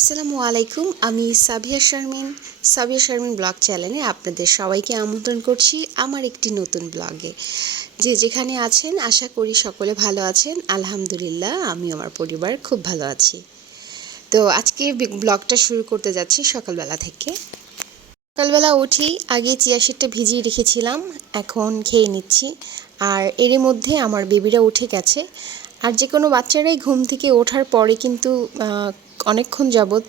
আসসালামু আলাইকুম। আমি সাবিয়া শারমিন ব্লগ চ্যানেলে আপনাদের সবাইকে আমন্ত্রণ করছি আমার একটি নতুন ব্লগে। যে যেখানে আছেন আশা করি সকলে ভালো আছেন। আলহামদুলিল্লাহ আমি আমার পরিবার খুব ভালো আছি। তো আজকে ব্লগটা শুরু করতে যাচ্ছি সকালবেলা থেকে। সকালবেলা উঠি আগে চিয়া সিডটা ভিজিয়ে রেখেছিলাম, এখন খেয়ে নিচ্ছি। আর এরই মধ্যে আমার বেবিরা উঠে গেছে। আর যে কোনো বাচ্চারাই ঘুম থেকে ওঠার পরে কিন্তু অনেকক্ষণ যাবৎ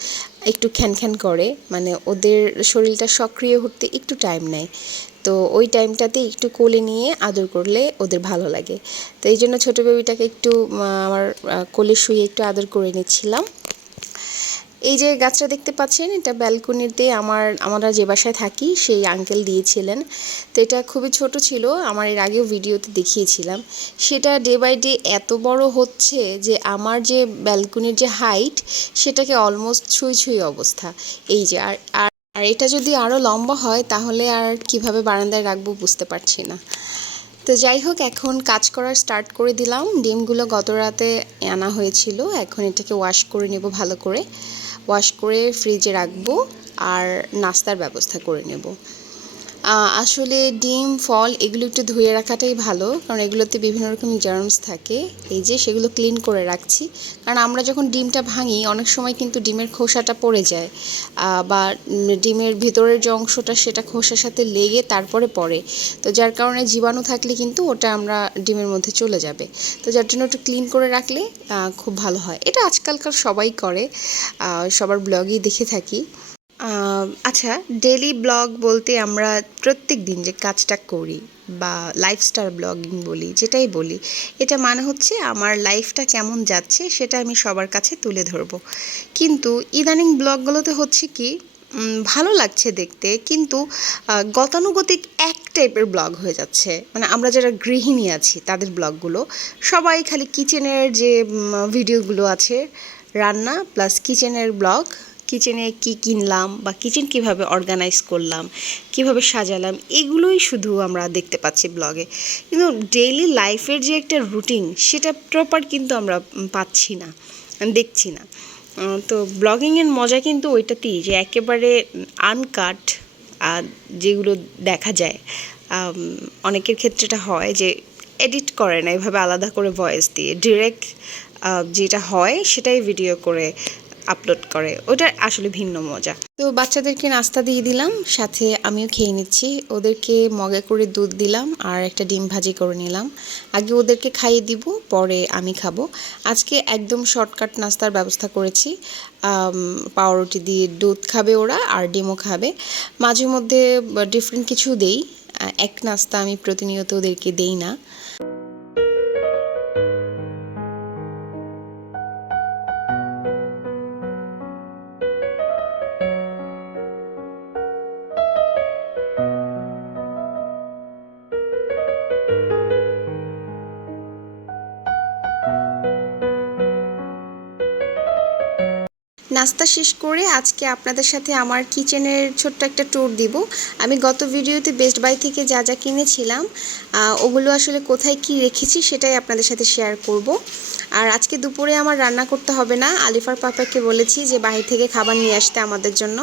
একটু খ্যানখ্যান করে, মানে ওদের শরীরটা সক্রিয় হতে একটু টাইম নেয়। তো ওই টাইমটাতে একটু কোলে নিয়ে আদর করলে ওদের ভালো লাগে। তো এই জন্য ছোটো বেবিটাকে একটু আমার কোলে শুয়ে একটু আদর করে নিচ্ছিলাম। এই যে গাছটা দেখতে পাচ্ছেন, এটা ব্যালকনিতে আমরা যে বাসায় থাকি সেই আঙ্কেল দিয়েছিলেন। তো এটা খুবই ছোট ছিল, আমার এর আগেও ভিডিওতে দেখিয়েছিলাম। সেটা ডে বাই ডে এত বড় হচ্ছে যে আমার যে ব্যালকনির যে হাইট সেটাকে অলমোস্ট ছুঁই অবস্থা। এই যে আর আর আর এটা যদি আরও লম্বা হয় তাহলে আর কিভাবে বারান্দায় রাখবো বুঝতে পারছি না। তো যাই হোক, এখন কাজ করা স্টার্ট করে দিলাম। ডিমগুলো গত রাতে আনা হয়েছিল, এখন এটাকে ওয়াশ করে নেব, ভালো করে ওয়াশ করে ফ্রিজে রাখবো আর নাস্তার ব্যবস্থা করে নেব। আসলে ডিম ফল এগুলো একটু ধুয়ে রাখাটাই ভালো, কারণ এগুলোতে বিভিন্ন রকম জার্মস থাকে। এই যে সেগুলো ক্লিন করে রাখছি, কারণ আমরা যখন ডিমটা ভাঙি অনেক সময় কিন্তু ডিমের খোসাটা পড়ে যায়, বা ডিমের ভিতরের যে অংশটা সেটা খোসার সাথে লেগে তারপরে পড়ে। তো যার কারণে জীবাণু থাকলে কিন্তু ওটা আমরা ডিমের মধ্যে চলে যাবে। তো যার জন্য একটু ক্লিন করে রাখলে খুব ভালো হয়। এটা আজকালকার সবাই করে, সবার ব্লগেই দেখে থাকি। আচ্ছা, ডেলি ব্লগ বলতে আমরা প্রত্যেক দিন যে কাজটা করি বা লাইফস্টাইল ব্লগিং বলি, যেটাই বলি, এটা মানে হচ্ছে আমার লাইফটা কেমন যাচ্ছে সেটা আমি সবার কাছে তুলে ধরবো। কিন্তু ইদানিং ব্লগগুলোতে হচ্ছে কি, ভালো লাগছে দেখতে, কিন্তু গতানুগতিক এক টাইপের ব্লগ হয়ে যাচ্ছে। মানে আমরা যারা গৃহিণী আছি তাদের ব্লগগুলো সবাই খালি কিচেনের যে ভিডিওগুলো আছে, রান্না প্লাস কিচেনের ব্লগ, কিচেনে কি কিনলাম বা কিচেন কিভাবে অর্গানাইজ করলাম, কিভাবে সাজালাম, এগুলোই শুধু আমরা দেখতে পাচ্ছি ব্লগে। কিন্তু ডেইলি লাইফের যে একটা রুটিন সেটা প্রপার কিন্তু আমরা পাচ্ছি না, দেখছি না। তো ব্লগিংয়ের মজা কিন্তু ওইটাতেই, যে একেবারে আনকাট যেগুলো দেখা যায়। অনেকের ক্ষেত্রে এটা হয় যে এডিট করে না, এভাবে আলাদা করে ভয়েস দিয়ে ডিরেক্ট যেটা হয় সেটাই ভিডিও করে আপলোড করে, ওটা আসলে ভিন্ন মজা। তো বাচ্চাদেরকে নাস্তা দিয়ে দিলাম, সাথে আমিও খেয়ে নিচ্ছি। ওদেরকে মগে করে দুধ দিলাম আর একটা ডিম ভাজি করে নিলাম। আগে ওদেরকে খাইয়ে দিব, পরে আমি খাবো। আজকে একদম শর্টকাট নাস্তার ব্যবস্থা করেছি। পাউরুটি দিয়ে দুধ খাবে ওরা আর ডিমও খাবে। মাঝে মধ্যে ডিফারেন্ট কিছু দেই, এক নাস্তা আমি প্রতিনিয়ত ওদেরকে দেই না। নাস্তা শেষ করে আজকে আপনাদের সাথে আমার কিচেনের ছোট্ট একটা ট্যুর দিব। আমি গত ভিডিওতে বেস্ট বাই থেকে যা যা কিনেছিলাম ওগুলো আসলে কোথায় কি রেখেছি সেটাই আপনাদের সাথে শেয়ার করব। আর আজকে দুপুরে আমার রান্না করতে হবে না, আলিফার পাপাকে বলেছি যে বাইরে থেকে খাবার নিয়ে আসতে আমাদের জন্য।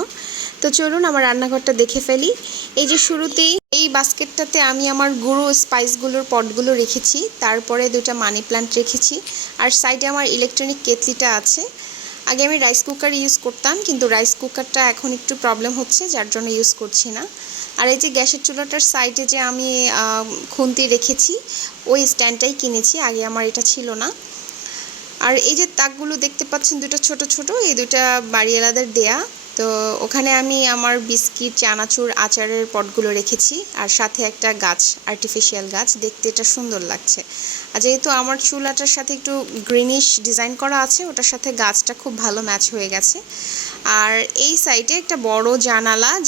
তো চলুন আমার রান্নাঘরটা দেখে ফেলি। এই যে শুরুতেই এই বাস্কেটটাতে আমি আমার গুঁড়ো স্পাইসগুলোর পটগুলো রেখেছি, তারপরে দুটা মানি প্ল্যান্ট রেখেছি, আর সাইডে আমার ইলেকট্রনিক কেটলিটা আছে। আগে আমি রাইস কুকার ইউজ করতাম, কিন্তু রাইস কুকারটা এখন একটু প্রবলেম হচ্ছে, যার জন্য ইউজ করছি না। আর এই যে গ্যাসের চুলাটার সাইডে যে আমি খুন্তি রেখেছি, ওই স্ট্যান্ডটাই কিনেছি, আগে আমার এটা ছিল না। আর এই যে তাকগুলো দেখতে পাচ্ছেন দুটো ছোট ছোট, এই দুটা বাড়িওয়ালাদের দেয়া। তো ওখানে আমি আমার বিস্কিট, চানাচুর, আচারের পটগুলো রেখেছি, আর সাথে একটা গাছ, আর্টিফিশিয়াল গাছ, দেখতে এটা সুন্দর লাগছে। আর যেহেতু আমার চুলাটার সাথে একটু গ্রিনিশ ডিজাইন করা আছে, ওটার সাথে গাছটা খুব ভালো ম্যাচ হয়ে গেছে। আর এই সাইডে একটা বড়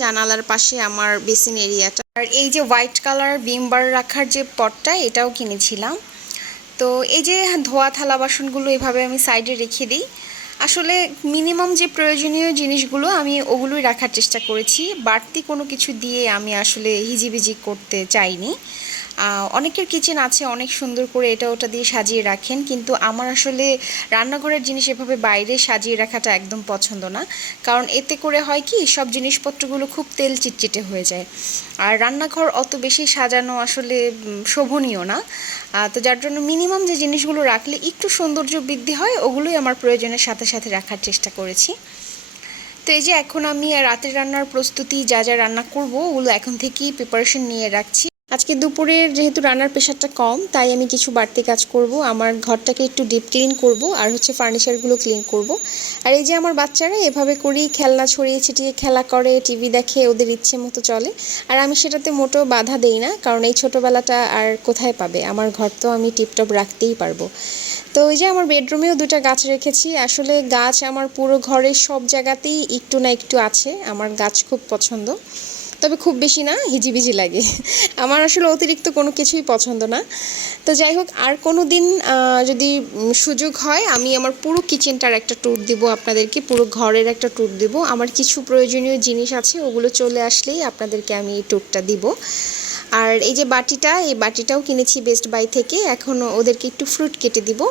জানালার পাশে আমার বেসিন এরিয়াটা। আর এই যে হোয়াইট কালার ভিম বার রাখার যে পটটা, এটাও কিনেছিলাম। তো এই যে ধোয়া থালা বাসনগুলো এভাবে আমি সাইডে রেখে দিই। আসলে মিনিমাম যে প্রয়োজনীয় জিনিসগুলো আমি ওগুলোই রাখার চেষ্টা করেছি, বাড়তি কোনো কিছু দিয়ে আমি আসলে হিজিবিজি করতে চাইনি। অনেকের কিচেন আছে অনেক সুন্দর করে এটা ওটা দিয়ে সাজিয়ে রাখেন, কিন্তু আমার আসলে রান্নাঘরের জিনিস এভাবে বাইরে সাজিয়ে রাখাটা একদম পছন্দ না। কারণ এতে করে হয় কি, সব জিনিসপত্রগুলো খুব তেল চিটচিটে হয়ে যায়। আর রান্নাঘর অত বেশি সাজানো আসলে শোভনীয় না। তো যার জন্য মিনিমাম যে জিনিসগুলো রাখলে একটু সৌন্দর্য বৃদ্ধি হয়, ওগুলোই আমার প্রয়োজনের সাথে সাথে রাখার চেষ্টা করেছি। তো এই যে এখন আমি রাতের রান্নার প্রস্তুতি, যা যা রান্না করব ওগুলো এখন থেকেই প্রিপারেশন নিয়ে রাখছি। আজকে দুপুরের যেহেতু রান্নার প্রেশারটা কম, তাই আমি কিছু বাড়তি কাজ করব। আমার ঘরটাকে একটু ডিপ ক্লিন করব, আর হচ্ছে ফার্নিচারগুলো ক্লিন করব। আর এই যে আমার বাচ্চারা এভাবে করেই খেলনা ছড়িয়ে ছিটিয়ে খেলা করে, টিভি দেখে, ওদের ইচ্ছে মতো চলে। আর আমি সেটাতে মোটেও বাধা দেই না, কারণ এই ছোটোবেলাটা আর কোথায় পাবে। আমার ঘর তো আমি টিপটপ রাখতেই পারবো। তো ওই যে আমার বেডরুমেও দুটো গাছ রেখেছি। আসলে গাছ আমার পুরো ঘরের সব জায়গাতেই একটু না একটু আছে। আমার গাছ খুব পছন্দ, তবে খুব বেশি না, হিজিবিজি লাগে। আমার আসলে অতিরিক্ত কোনো কিছুই পছন্দ না। তো যাই হোক, আর কোনো দিন যদি সুযোগ হয়, আমি আমার পুরো কিচেনটার একটা ট্যুর দিব আপনাদেরকে, পুরো ঘরের একটা ট্যুর দিব। আমার কিছু প্রয়োজনীয় জিনিস আছে, ওগুলো চলে আসলেই আপনাদেরকে আমি এই ট্যুরটা দিব। আর এই যে বাটিটা, এই বাটিটাও কিনেছি বেস্ট বাই থেকে। এখন ওদেরকে একটু ফ্রুট কেটে দিব।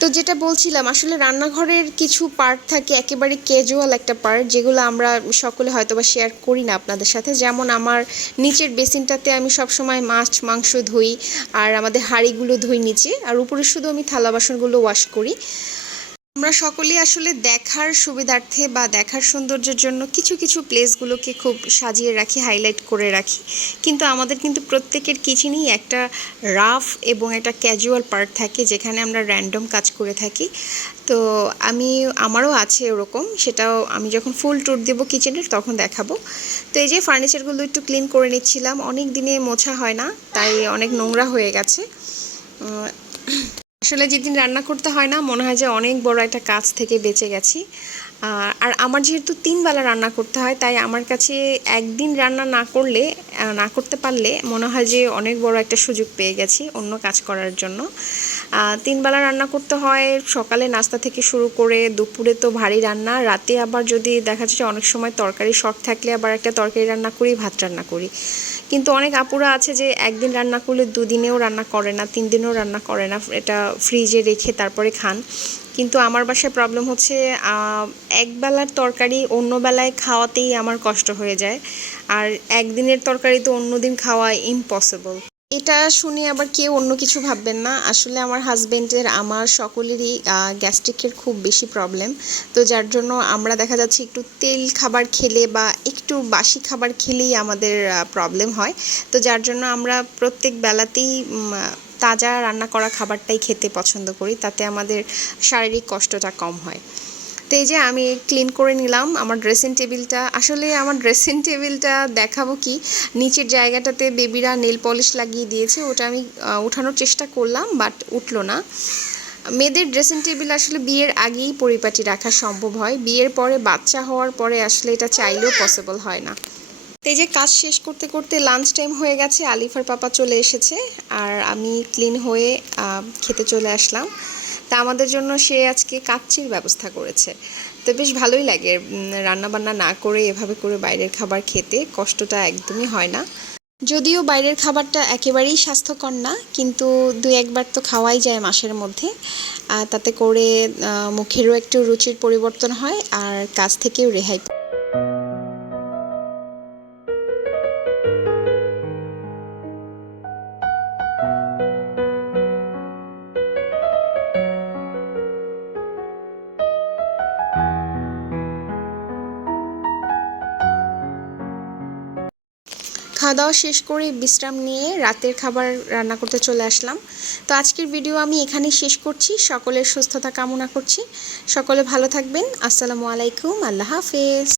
তো যেটা বলছিলাম, আসলে রান্নাঘরের কিছু পার্ট থাকে একেবারে ক্যাজুয়াল একটা পার্ট, যেগুলো আমরা সকলে হয়তোবা শেয়ার করি না আপনাদের সাথে। যেমন আমার নিচের বেসিনটাতে আমি সবসময় মাছ মাংস ধুই, আর আমাদের হাঁড়িগুলো ধুই নিচে, আর উপরে শুধু আমি থালা বাসনগুলো ওয়াশ করি। আমরা সকলেই আসলে দেখার সুবিধার্থে বা দেখার সৌন্দর্যের জন্য কিছু কিছু প্লেসগুলোকে খুব সাজিয়ে রাখি, হাইলাইট করে রাখি। কিন্তু আমাদের কিন্তু প্রত্যেকের কিচেনেই একটা রাফ এবং একটা ক্যাজুয়াল পার্ট থাকে, যেখানে আমরা র্যান্ডম কাজ করে থাকি। তো আমারও আছে ওরকম, সেটাও আমি যখন ফুল ট্যুর দেবো কিচেনের তখন দেখাবো। তো এই যে ফার্নিচারগুলো একটু ক্লিন করে নিচ্ছিলাম, অনেক দিনে মোছা হয় না, তাই অনেক নোংরা হয়ে গেছে। আসলে যেদিন রান্না করতে হয় না, মনে হয় যে অনেক বড় একটা কাজ থেকে বেঁচে গেছি। আর আমার যেহেতু 3 বেলা রান্না করতে হয়, তাই আমার কাছে একদিন রান্না না করতে পারলে মনে হয় যে অনেক বড় একটা সুযোগ পেয়ে গেছি অন্য কাজ করার জন্য। 3 বেলা রান্না করতে হয়, সকালে নাস্তা থেকে শুরু করে দুপুরে তো ভারী রান্না, রাতে আবার যদি দেখা যাচ্ছে অনেক সময় তরকারি শর্ট থাকলে আবার একটা তরকারি রান্না করি, ভাত রান্না করি। কিন্তু অনেক আপুরা আছে যে একদিন রান্না করলে 2 দিনেও রান্না করে না, 3 দিনেও রান্না করে না, এটা ফ্রিজে রেখে তারপরে খান। কিন্তু আমার বাসায় প্রবলেম হচ্ছে, এক বেলার তরকারি অন্য বেলায় খাওয়াতেই আমার কষ্ট হয়ে যায়। আর একদিনের তরকারি তো অন্য দিন খাওয়া ইম্পসিবল। এটা শুনে আবার কেউ অন্য কিছু ভাববেন না, আসলে আমার হাজবেন্ডের, আমার সকলেরই গ্যাস্ট্রিকের খুব বেশি প্রবলেম। তো যার জন্য আমরা দেখা যাচ্ছে একটু তেল খাবার খেলে বা একটু বাসি খাবার খেলেই আমাদের প্রবলেম হয়। তো যার জন্য আমরা প্রত্যেক বেলাতেই তাজা রান্না করা খাবারটাই খেতে পছন্দ করি, তাতে আমাদের শারীরিক কষ্টটা কম হয়। তো এই যে আমি ক্লিন করে নিলাম আমার ড্রেসিং টেবিলটা। আসলে আমার ড্রেসিং টেবিলটা দেখাবো কি, নিচের জায়গাটাতে বেবিরা নেল পলিশ লাগিয়ে দিয়েছে, ওটা আমি উঠানোর চেষ্টা করলাম, বাট উঠলো না। মেয়েদের ড্রেসিং টেবিল আসলে বিয়ের আগেই পরিপাটি রাখা সম্ভব হয়, বিয়ের পরে বাচ্চা হওয়ার পরে আসলে এটা চাইলেও পসিবল হয় না। এই যে কাজ শেষ করতে করতে লাঞ্চ টাইম হয়ে গেছে, আলিফার পাপা চলে এসেছে, আর আমি ক্লিন হয়ে খেতে চলে আসলাম। তা আমাদের জন্য সে আজকে কাচ্চির ব্যবস্থা করেছে। তো বেশ ভালোই লাগে রান্নাবান্না না করে এভাবে করে বাইরের খাবার খেতে, কষ্টটা একদমই হয় না। যদিও বাইরের খাবারটা একেবারেই স্বাস্থ্যকর না, কিন্তু 2-1 বার তো খাওয়াই যায় মাসের মধ্যে। তাতে করে মুখেরও একটু রুচির পরিবর্তন হয়, আর কাজ থেকেও রেহাই। খাওয়া দাওয়া শেষ করে বিশ্রাম নিয়ে রাতের খাবার রান্না করতে চলে আসলাম। তো আজকের ভিডিও আমি এখানেই শেষ করছি। সকলের সুস্থতা কামনা করছি। সকলে ভালো থাকবেন। আসসালামু আলাইকুম। আল্লাহ হাফেজ।